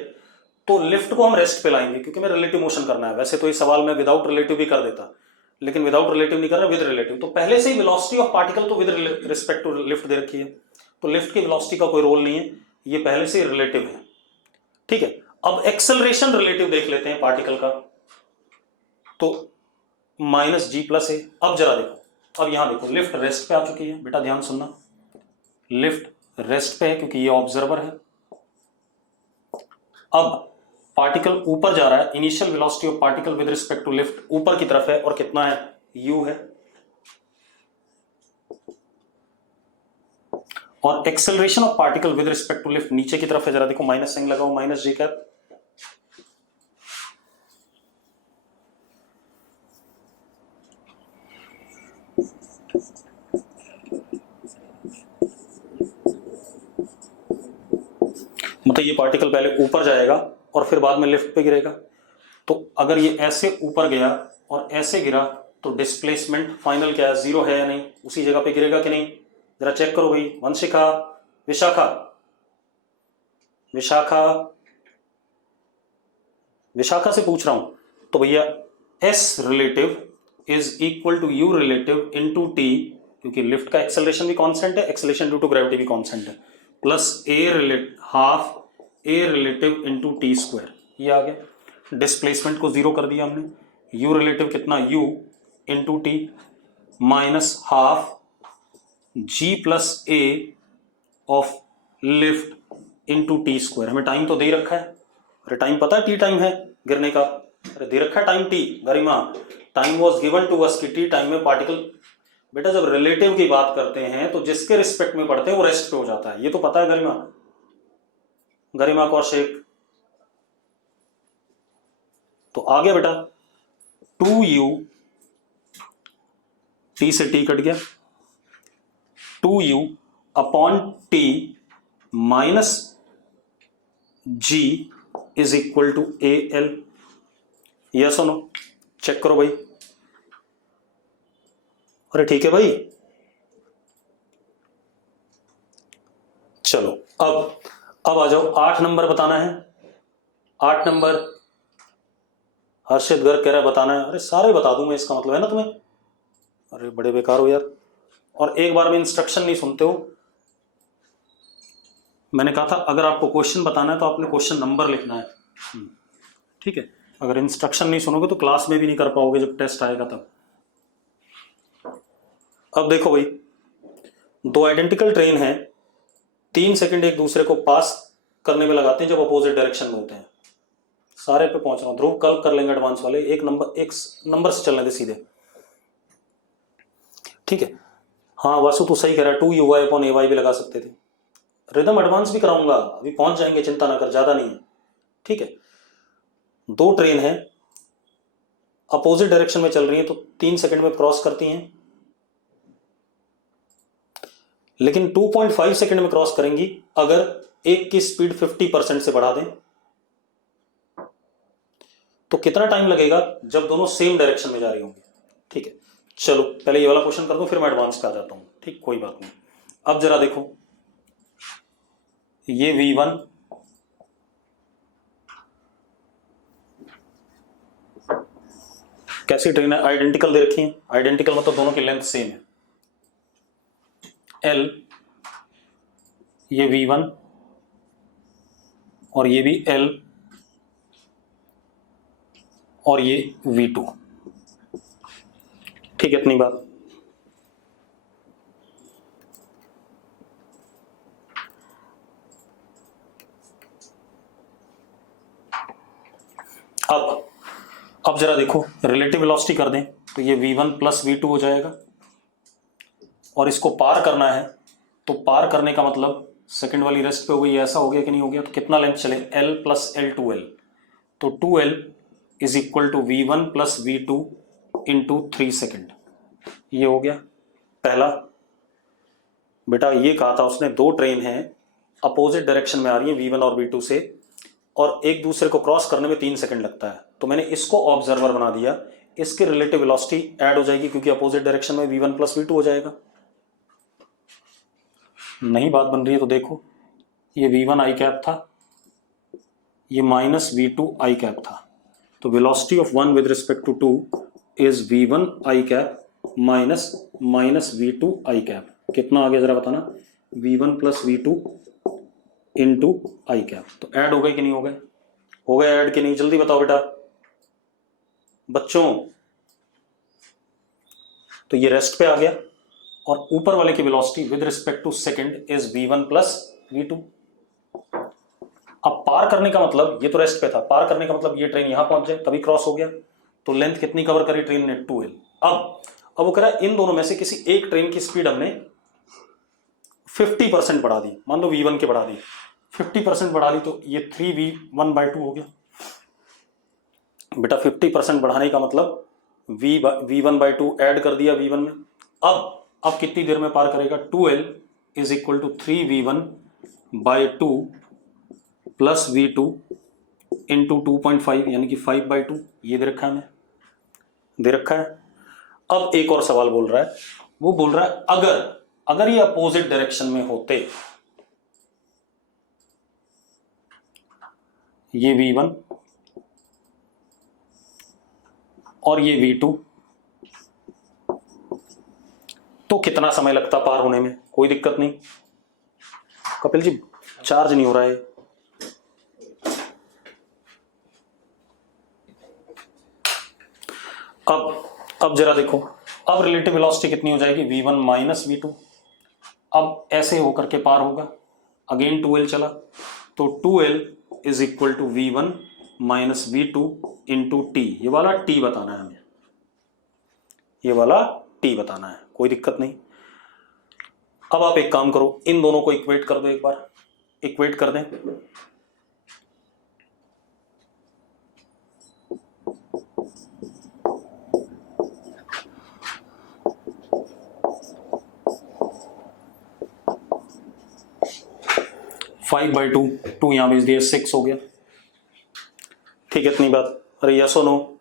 तो लिफ्ट को हम रेस्ट पे लाएंगे क्योंकि मैं रिलेटिव मोशन करना है। वैसे तो ये सवाल मैं विदाउट रिलेटिव भी कर देता, लेकिन विदाउट रिलेटिव नहीं कर रहा, विद रिलेटिव। तो पहले से ही वेलोसिटी ऑफ पार्टिकल तो विद रिस्पेक्ट टू लिफ्ट दे रखी है, तो लिफ्ट की वेलोसिटी का कोई रोल नहीं है, ये पहले से ही रिलेटिव है, ठीक है। अब एक्सेलरेशन रिलेटिव देख लेते हैं पार्टिकल का, तो माइनस जी प्लस ए। अब जरा देखो, अब यहां देखो, लिफ्ट रेस्ट पे आ चुकी है, बेटा ध्यान सुनना, लिफ्ट रेस्ट पे है क्योंकि ये ऑब्जर्वर है। अब पार्टिकल ऊपर जा रहा है, initial velocity of particle with respect to lift ऊपर की तरफ है, और कितना है, u है, और acceleration of particle with respect to lift नीचे की तरफ है। जरा देखो, माइनस साइन लगाओ, माइनस जे कैप, मतलब ये पार्टिकल पहले ऊपर जाएगा और फिर बाद में लिफ्ट पे गिरेगा। तो अगर ये ऐसे ऊपर गया और ऐसे गिरा तो डिस्प्लेसमेंट फाइनल क्या है, जीरो है या नहीं, उसी जगह पे गिरेगा कि नहीं, जरा चेक करो भाई। वंशिका, विशाखा, विशाखा, विशाखा से पूछ रहा हूं। तो भैया S relative is equal to U relative into T, क्योंकि लिफ्ट का एक्सेलरेशन भी कांस्टेंट है, एक्सेलरेशन ड्यू टू ग्रेविटी भी कांस्टेंट है, plus A relative half A relative into T square. ये आ गया, डिस्प्लेसमेंट को जीरो कर दिया हमने, यू रिलेटिव कितना, U into T minus half G plus A of lift into T square. हमें टाइम तो दे रखा है, अरे टाइम पता है टी टाइम है गिरने का, अरे दे रखा है time T, Garima time was given to us कि टी टाइम में पार्टिकल। बेटा जब रिलेटिव की बात करते हैं तो जिसके रिस्पेक्ट में पढ़ते हैं वो रेस्ट पे हो जाता है, ये तो पता है गरिमा, गरिमा कौशिक। तो आ गया बेटा, 2u, टी से टी कट गया, 2u upon T minus G is equal to A L. Yes और नो, चेक करो भाई, अरे ठीक है भाई। चलो अब आ जाओ, 8 नंबर बताना है, 8 नंबर हर्षित गर्ग कह रहा है बताना है, अरे सारे बता दूं मैं, इसका मतलब है ना तुम्हें, अरे बड़े बेकार हो यार, और एक बार में इंस्ट्रक्शन नहीं सुनते हो। मैंने कहा था अगर आपको क्वेश्चन बताना है तो आपने क्वेश्चन नंबर लिखना है, ठीक है। अगर इंस्ट्रक्शन नहीं सुनोगे तो क्लास में भी नहीं कर पाओगे जब टेस्ट आएगा तब। अब देखो भाई, दो आइडेंटिकल ट्रेन है, 3 सेकंड एक दूसरे को पास करने में लगाते हैं जब अपोजिट डायरेक्शन में होते हैं। सारे पे पहुंच रहा हूं, ध्रुव कल कर लेंगे एडवांस वाले, एक नंबर से चलने दे सीधे, ठीक है। हाँ वासु तू सही कह रहा है, 2uy/ay भी लगा सकते थे। रिदम एडवांस भी कराऊंगा, अभी पहुंच जाएंगे, चिंता ना कर, ज्यादा नहीं है, ठीक है। दो ट्रेन है अपोजिट डायरेक्शन में चल रही है तो 3 सेकंड में क्रॉस करती हैं, लेकिन 2.5 सेकंड में क्रॉस करेंगी अगर एक की स्पीड 50% से बढ़ा दें। तो कितना टाइम लगेगा जब दोनों सेम डायरेक्शन में जा रही होंगी, ठीक है। चलो पहले ये वाला क्वेश्चन कर दूं, फिर मैं एडवांस पे आ जाता हूं, ठीक, कोई बात नहीं। अब जरा देखो, ये v1 कैसी ट्रेन है, आइडेंटिकल दे रखी है। आइडेंटिकल मतलब दोनों की लेंथ सेम है, l, ये v1 और ये भी l और ये v2, ठीक है, इतनी बात। अब जरा देखो, रिलेटिव वेलोसिटी कर दें तो ये v1 प्लस v2 हो जाएगा, और इसको पार करना है तो पार करने का मतलब सेकंड वाली रेस्ट पे हो गई, ऐसा हो गया कि नहीं हो गया। तो कितना लेंथ चले, l प्लस l 2l, तो 2l is equal to v1 plus v2 into 3 second, ये हो गया पहला। बेटा ये कहा था उसने, दो ट्रेन हैं अपोजिट डायरेक्शन में आ रही है v1 और v2 से, और एक दूसरे को क्रॉस करने में 3 सेकंड लगता है, तो मैंने इसको ऑब्जर्वर बना दिया, इसकी रिलेटिव वेलोसिटी ऐड हो जाएगी क्योंकि अपोजिट डायरेक्शन में v1 प्लस v2 हो जाएगा। नहीं बात बन रही है तो देखो, ये v1 i कैप था, ये माइनस v2 i कैप था, तो velocity of one with respect to 2 is v1 i cap minus v2 i cap. कितना आ गया जरा बताना, v1 plus v2 into I cap. तो ऐड हो गए कि नहीं हो गए, हो गए ऐड कि नहीं, जल्दी बताओ बेटा बच्चों। तो ये रेस्ट पे आ गया, और ऊपर वाले की velocity with respect to second is v1 plus v2। अब पार करने का मतलब, ये तो रेस्ट पे था, पार करने का मतलब ये ट्रेन यहां पहुंच जाए तभी क्रॉस हो गया, तो लेंथ कितनी कवर करी ट्रेन ने, 2l। अब वो कह रहा है इन दोनों में से किसी एक ट्रेन की स्पीड हमने 50% बढ़ा दी, मान लो v1 के बढ़ा दी, 50% बढ़ा ली, तो ये 3v1/2 हो गया। बेटा 50% बढ़ाने का मतलब v1/2 ऐड कर दिया v1 में। अब कितनी देर में पार करेगा, 2l is equal to 3v1/2 plus v2 into 2.5 यानी कि 5/2, ये दे रखा है हमें, दे रखा है। अब एक और सवाल बोल रहा है, वो बोल रहा है अगर ये अपोजिट डायरेक्शन में होते, ये v1 और ये v2, तो कितना समय लगता पार होने में। कोई दिक्कत नहीं कपिल जी, चार्ज नहीं हो रहा है। अब जरा देखो, अब रिलेटिव वेलोसिटी कितनी हो जाएगी, v1 माइनस v2। अब ऐसे होकर के पार होगा, अगेन 2l चला, तो 2l is equal to v1 minus v2 into t। ये वाला t बताना है हमें, ये वाला t बताना है, कोई दिक्कत नहीं। अब आप एक काम करो, इन दोनों को इक्वेट कर दो, एक बार इक्वेट कर दें। फाइव बाई टू यहां भेज दिया, 6 हो गया, ठीक है, इतनी बात। अरे यस और नो,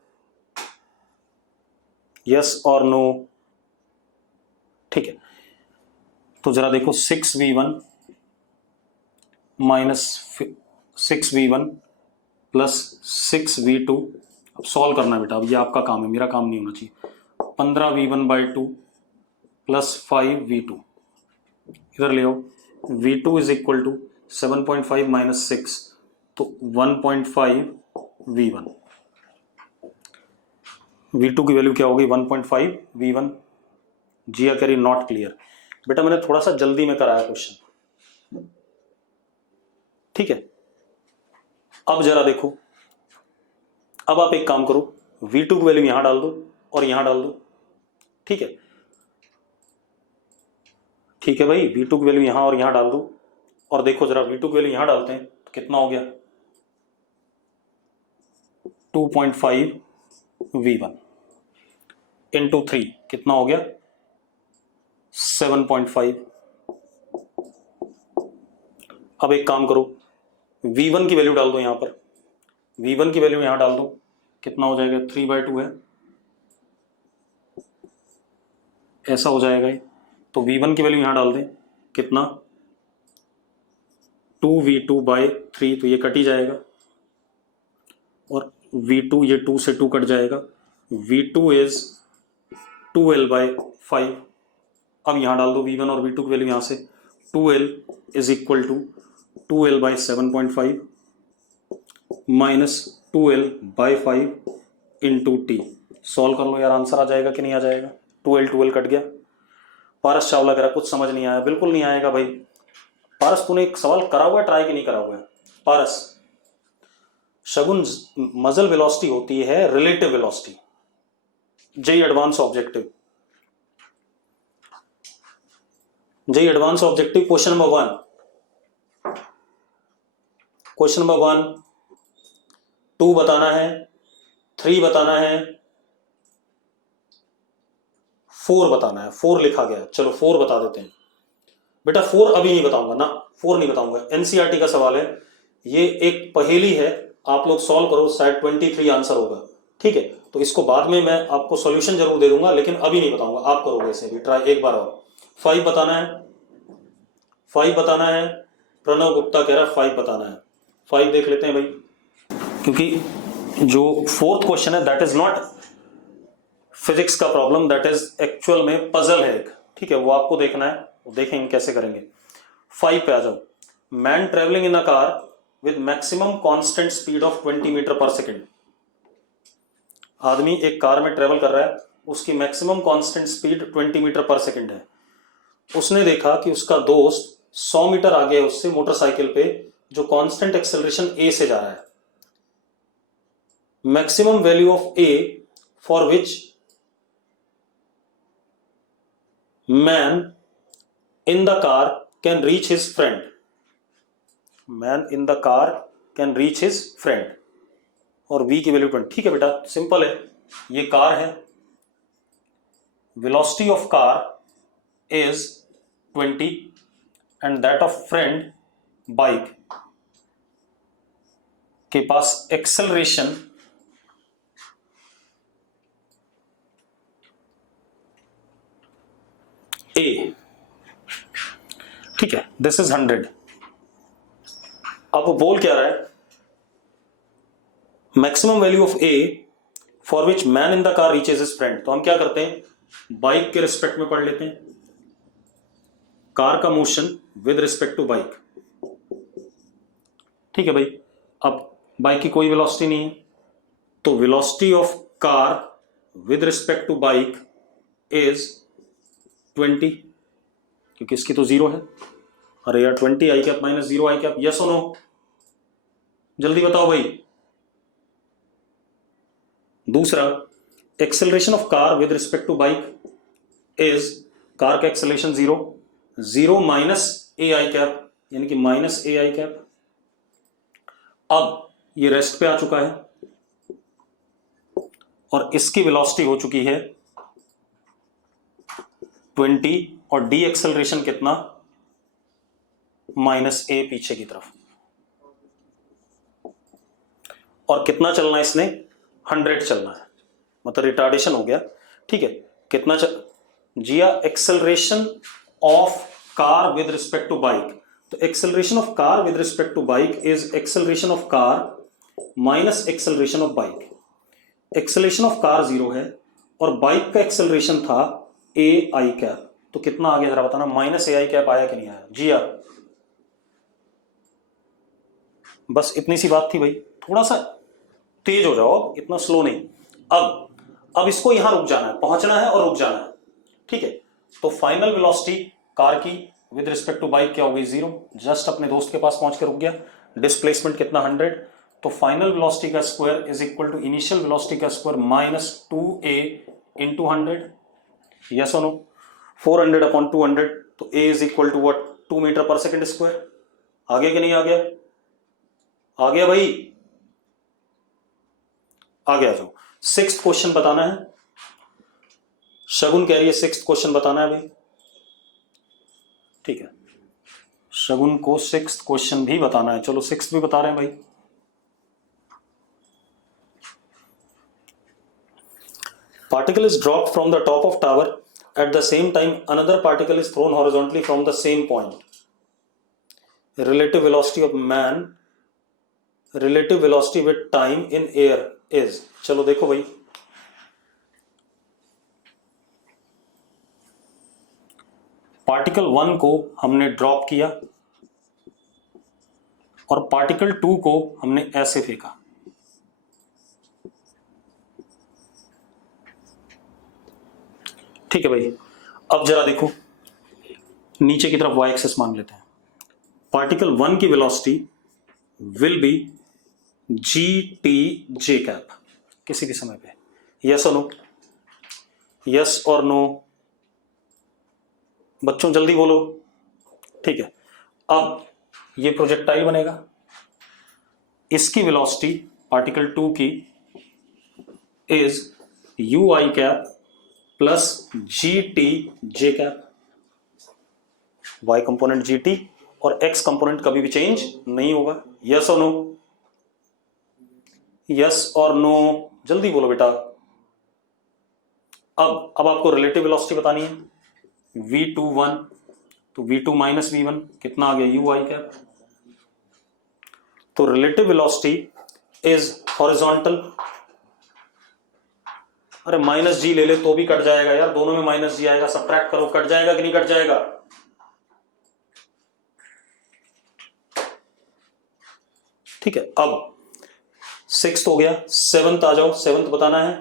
यस और नो, ठीक है। तो जरा देखो, 6v1 minus 6v1 plus 6v2। अब सॉल्व करना है बेटा, अब ये आपका काम है, मेरा काम नहीं होना चाहिए। 15v1/2 प्लस 5v2, इधर ले आओ, v2 is equal to 7.5 minus 6, तो 1.5 v1, v2 की वैल्यू क्या होगी 1.5 v1। जिया करी नॉट क्लियर, बेटा मैंने थोड़ा सा जल्दी में कराया क्वेश्चन, ठीक है। अब जरा देखो, अब आप एक काम करो, v2 की वैल्यू यहां डाल दो और यहां डाल दो, ठीक है, ठीक है भाई, v2 की वैल्यू यहां और यहां डाल दो, और देखो जरा v2 की वैल्यू यहां डालते हैं तो कितना हो गया 2.5 v1 इंटू 3 कितना हो गया 7.5। अब एक काम करो, v1 की वैल्यू डाल दो यहां पर, v1 की वैल्यू यहां डाल दो, कितना हो जाएगा 3/2 है, ऐसा हो जाएगा ये। तो v1 की वैल्यू यहां डाल दें, कितना 2v2/3, तो ये कट ही जाएगा, और v2 ये 2 से 2 कट जाएगा, v2 इज 2l/5। अब यहां डाल दो v1 और v2 की वैल्यू यहां से, 2l is equal to 2l/7.5 minus 2l/5 into T. Solve कर लो यार, आंसर आ जाएगा कि नहीं आ जाएगा, 2l कट गया। पारस चावला कह रहा कुछ समझ नहीं आया, बिल्कुल नहीं आएगा भाई। पारस तूने एक सवाल करा हुआ है, ट्राई कि नहीं करा हुआ है पारस? शगुन, मजल वेलोसिटी होती है relative velocity, JEE advance objective, JEE advance objective question number 1, question number 1 2 बताना है, 3 बताना है, 4 बताना है। 4 लिखा गया, चलो 4 बता देते हैं बेटा। 4 अभी नहीं बताऊंगा ना, 4 नहीं बताऊंगा, एनसीईआरटी का सवाल है ये, एक पहेली है, आप लोग सॉल्व करो, शायद 23 आंसर होगा, ठीक है। तो इसको बाद में मैं आपको सॉल्यूशन जरूर दे दूंगा, लेकिन अभी नहीं बताऊंगा, आप करोगे इसे भी ट्राई एक बार और। 5 बताना है, 5 बताना है, प्रणव गुप्ता कह रहा है 5 बताना है। 5 देख लेते हैं भाई, क्योंकि जो 4th क्वेश्चन है दैट इज नॉट फिजिक्स का प्रॉब्लम, दैट इज एक्चुअल में पजल है एक, ठीक है, वो आपको देखना है, देखेंगे कैसे करेंगे। 5 पे आ जाओ। Man travelling in a car with maximum constant speed of 20 metre per second. आदमी एक कार में ट्रेवल कर रहा है, उसकी maximum constant speed 20 metre per second है। उसने देखा कि उसका दोस्त 100 मीटर आगे है उससे मोटरसाइकिल पे, जो कांस्टेंट एक्सेलरेशन ए से जा रहा है। Maximum value of A for which man in the car can reach his friend, man in the car can reach his friend, और v की वैल्यू 20। ठीक है बेटा, सिंपल है, ये कार है, velocity of car is 20 and that of friend bike के पास acceleration ए, ठीक है, दिस इज 100। अब वो बोल क्या रहा है, maximum value of A for which man in the car reaches his friend. तो हम क्या करते हैं, बाइक के रिस्पेक्ट में पढ़ लेते हैं, कार का motion with respect to bike, ठीक है भाई। अब बाइक की कोई वेलोसिटी नहीं है, तो velocity of car with respect to bike is 20, क्योंकि इसकी तो 0 है। अरे यार 20 I cap minus 0 I cap, yes और नो, जल्दी बताओ भाई। दूसरा, acceleration of car with respect to bike is, car का acceleration 0 minus A I cap, यानी कि माइनस ए आई कैप। अब ये रेस्ट पे आ चुका है और इसकी वेलोसिटी हो चुकी है 20, और डी एक्सेलरेशन कितना, माइनस ए पीछे की तरफ, और कितना चलना है इसने, 100 चलना है, मतलब रिटार्डेशन हो गया, ठीक है। कितना जिया, acceleration of car with respect to bike, तो acceleration of car with respect to bike is acceleration of car minus acceleration of bike. Acceleration of car 0 है और बाइक का एक्सेलरेशन था ए आई कैप, तो कितना आ गया जरा बताना, माइनस ए आई कैप आया कि नहीं आया जी या? बस इतनी सी बात थी भाई, थोड़ा सा तेज हो जाओ, इतना स्लो नहीं। अब इसको यहां रुक जाना है, पहुंचना है और रुक जाना है, ठीक है। तो फाइनल वेलोसिटी कार की विद रिस्पेक्ट टू बाइक क्या हो गई, 0, जस्ट अपने दोस्त के पास पहुंच के रुक गया। डिस्प्लेसमेंट कितना, 100, तो फाइनल वेलोसिटी का square is equal to initial velocity का square minus 2a into 100, yes और नो? 400 अपॉन 200, तो a is equal to what, 2 metre per second square. आ गया कि नहीं आ गया? आ गया भाई, आ गया। जो 6th क्वेश्चन बताना है, शगुन कह रही है 6th क्वेश्चन बताना है भाई, ठीक है। शगुन को 6th क्वेश्चन भी बताना है, चलो 6th भी बता रहे हैं भाई। Particle is dropped from the top of tower. At the same time, another particle is thrown horizontally from the same point. Relative velocity of man, relative velocity with time in air is, चलो देखो भाई, particle 1 को हमने drop किया और particle 2 को हमने ऐसे फेंका, ठीक है भाई। अब जरा देखो नीचे की तरफ y एक्सिस मान लेते हैं। पार्टिकल 1 की velocity will be ji T J cap किसी भी समय पे, यस और नो? यस और नो बच्चों, जल्दी बोलो, ठीक है। अब ये प्रोजेक्टाइल बनेगा, इसकी वेलोसिटी पार्टिकल 2 की is U I cap plus G T J cap, Y component G T और एक्स कंपोनेंट कभी भी चेंज नहीं होगा, यस और नो? यस और नो, जल्दी बोलो बेटा। अब आपको रिलेटिव वेलोसिटी बतानी है, v21, तो v2 माइनस v1 कितना आ गया, यू आई कैप। तो रिलेटिव वेलोसिटी इज हॉरिजॉन्टल, अरे माइनस जी ले ले तो भी कट जाएगा यार, दोनों में माइनस जी आएगा, सब्ट्रैक्ट करो, कट जाएगा कि नहीं कट जाएगा? ठीक है। अब 6th हो गया, 7th आ जाओ, 7th बताना है।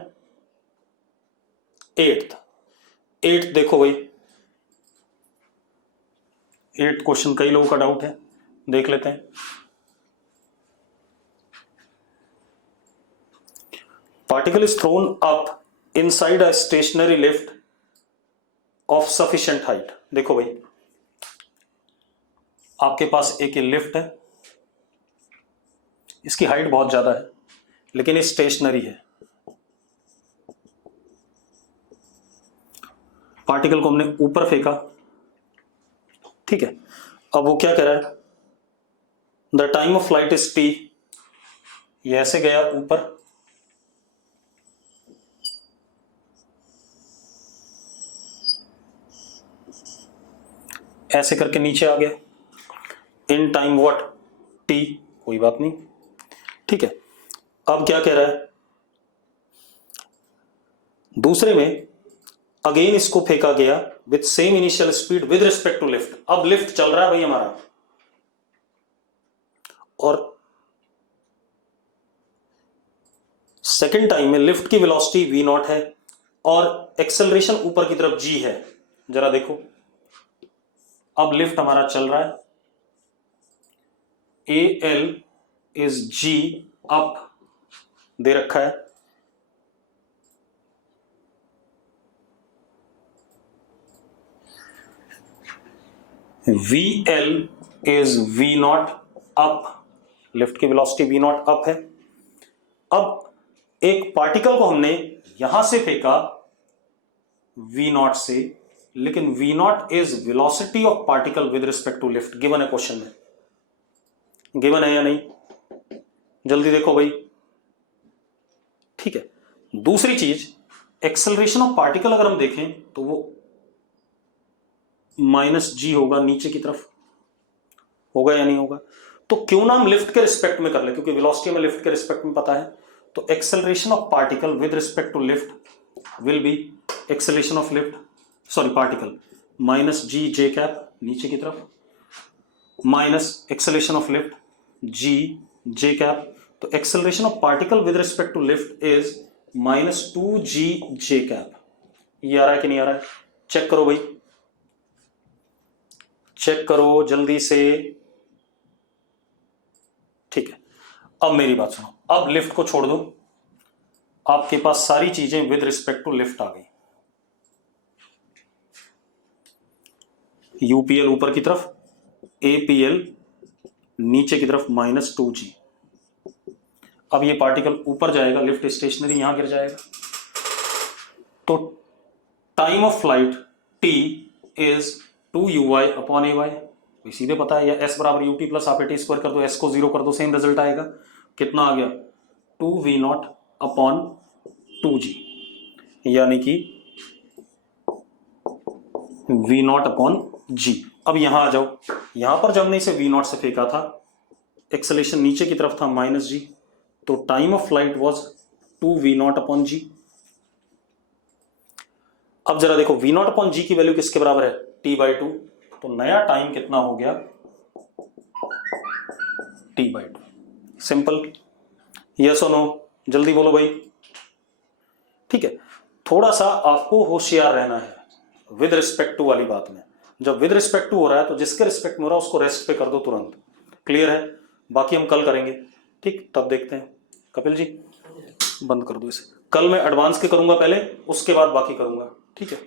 8th देखो भाई, 8th क्वेश्चन कई लोगों का डाउट है, देख लेते हैं। Particle is thrown up inside a stationary lift of sufficient height. देखो भाई, आपके पास एक लिफ्ट है, इसकी हाइट बहुत ज्यादा है लेकिन ये स्टेशनरी है। पार्टिकल को हमने ऊपर फेंका, ठीक है। अब वो क्या कह रहा है, the time of flight is T, ये ऐसे गया ऊपर, ऐसे करके नीचे आ गया, इन टाइम व्हाट, टी, कोई बात नहीं, ठीक है। अब क्या कह रहा है, दूसरे में अगेन इसको फेंका गया with same initial speed with respect to lift. अब लिफ्ट चल रहा है भाई हमारा, और सेकेंड टाइम में लिफ्ट की वेलोसिटी v नॉट है और एक्सेलरेशन ऊपर की तरफ g है। जरा देखो, अब लिफ्ट हमारा चल रहा है, A L is G up दे रखा है, V L is V naught up, lift की वेलोसिटी वी नॉट अप है। अब एक पार्टिकल को हमने यहां से फेंका वी नॉट से, लेकिन V nought is velocity of particle with respect to lift, given है क्वेश्चन में, गिवन है या नहीं? जल्दी देखो भाई, ठीक है। दूसरी चीज, एक्सेलरेशन ऑफ पार्टिकल अगर हम देखें तो वो माइनस जी होगा, नीचे की तरफ होगा या नहीं होगा? तो क्यों ना हम लिफ्ट के रिस्पेक्ट में कर ले, क्योंकि वेलोसिटी हमें लिफ्ट के रिस्पेक्ट में पता है। तो acceleration of particle with respect to lift will be acceleration of lift, sorry particle minus G J cap नीचे की तरफ, minus acceleration of lift G J cap. तो acceleration of particle with respect to lift is minus two G J cap. ये आ रहा है कि नहीं आ रहा है? चेक करो भाई, चेक करो जल्दी से। ठीक है, अब मेरी बात सुनो, अब लिफ्ट को छोड़ दो, आपके पास सारी चीजें विद रिस्पेक्ट टू लिफ्ट आ गई। यूपीएल ऊपर की तरफ, एपीएल नीचे की तरफ माइनस टू जी। अब ये पार्टिकल ऊपर जाएगा, लिफ्ट स्टेशनरी यहां गिर जाएगा, तो time of flight T is 2uy upon ay। सीधे पता है, या s बराबर ut प्लस आप टी स्क्वायर कर दो, s को 0 कर दो, सेम रिजल्ट आएगा। कितना आ गया? 2v0 अपॉन 2g, यानी कि v0 अपॉन g। अब यहां आ जाओ, यहां पर जब हमने इसे v0 से फेंका था, एक्सेलेरेशन नीचे की तरफ था माइनस जी, तो time of flight was 2v0 upon G. अब जरा देखो v0 अपॉन जी की वैल्यू किसके बराबर है? t/2। तो नया टाइम कितना हो गया? t/2। सिंपल, यस और नो? जल्दी बोलो भाई। ठीक है, थोड़ा सा आपको होशियार रहना है विद रिस्पेक्ट टू वाली बात में। जब विद रिस्पेक्ट टू हो रहा है तो जिसके रिस्पेक्ट में हो रहा है उसको रेस्ट पे कर दो तुरंत। क्लियर है? बाकी हम कल करेंगे, ठीक? तब देखते हैं। कपिल जी बंद कर दो इसे, कल मैं एडवांस के करूंगा पहले, उसके बाद बाकी करूंगा, ठीक है?